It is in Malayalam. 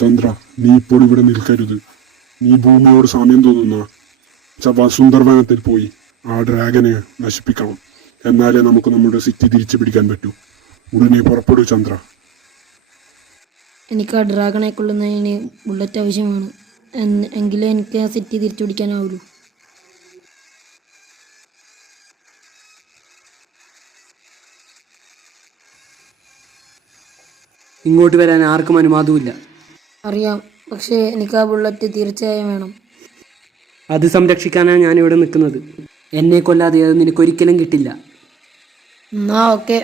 ചന്ദ്ര, നീ ഇപ്പോൾ ഇവിടെ നിൽക്കരുത്. നീ ഭൂമിയോട് സാമ്യം തോന്നുന്ന വസുന്ധർവനത്തിൽ പോയി ആ ഡ്രാഗനെ നശിപ്പിക്കണം. എന്നാലേ നമുക്ക് നമ്മുടെ സിറ്റി തിരിച്ചു പിടിക്കാൻ പറ്റൂ. ഉടനെ പുറപ്പെടൂ ചന്ദ്ര. എനിക്ക് ആ ഡ്രാഗണെ കൊള്ളുന്നതിന് ബുള്ളറ്റ് ആവശ്യമാണ്. എങ്കിലേ എനിക്ക് ആ സിറ്റി തിരിച്ചു പിടിക്കാനാവുള്ളൂ. ഇങ്ങോട്ട് വരാൻ ആർക്കും അനുവാദമില്ല. അറിയാം, പക്ഷേ എനിക്ക് ആ ബുള്ളറ്റ് തീർച്ചയായും വേണം. അത് സംരക്ഷിക്കാനാണ് ഞാനിവിടെ നിൽക്കുന്നത്. എന്നെ കൊല്ലാതെ അത് നിനക്കൊരിക്കലും കിട്ടില്ല. എന്നാ ഓക്കെ.